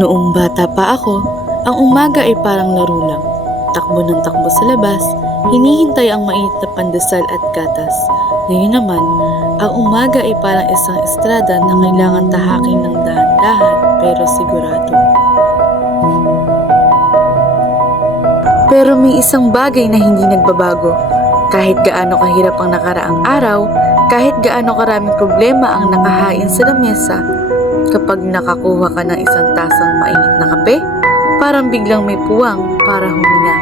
Noong bata pa ako, ang umaga ay parang laro lang. Takbo ng takbo sa labas, hinihintay ang mainit na pandesal at gatas. Ngayon naman, ang umaga ay parang isang estrada na kailangan tahakin ng dahan-dahan pero sigurado. Pero may isang bagay na hindi nagbabago. Kahit gaano kahirap ang nakaraang araw, kahit gaano karaming problema ang nakahain sa lamesa, kapag nakakuha ka ng isang tasang mainit na kape, parang biglang may puwang para huminga.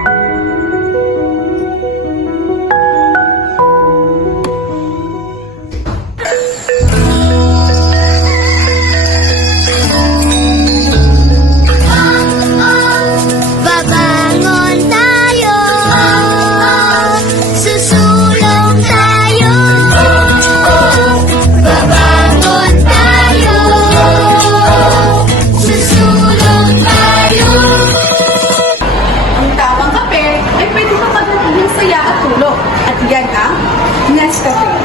Babangon tayo, susulong tayo. Babangon tayo, susulong tayo. Ang tamang kape ay pwede mapagdating ng saya at tulog. At yan ang Nescafe.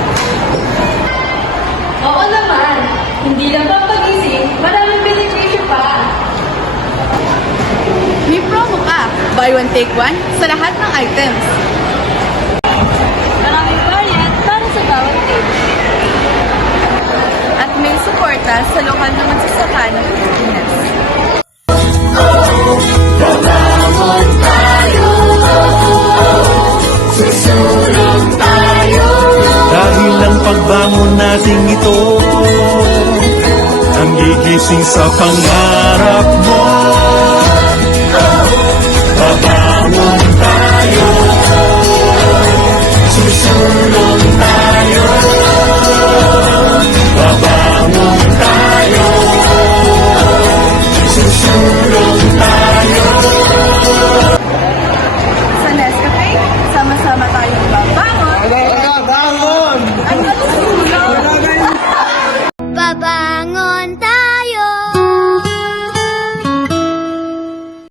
Oo naman, hindi lang papagising, maraming benepisyo pa. May promo ka, buy one take one sa lahat ng items. Maraming variant para sa bawat take. At may suporta sa lokal na magsasaka ng Pilipinas. Babangon tayo, susulong tayo. Dahil ang pagbangon natin ito ang gigising sa pangarap mo. Babangon tayo, susulong tayo.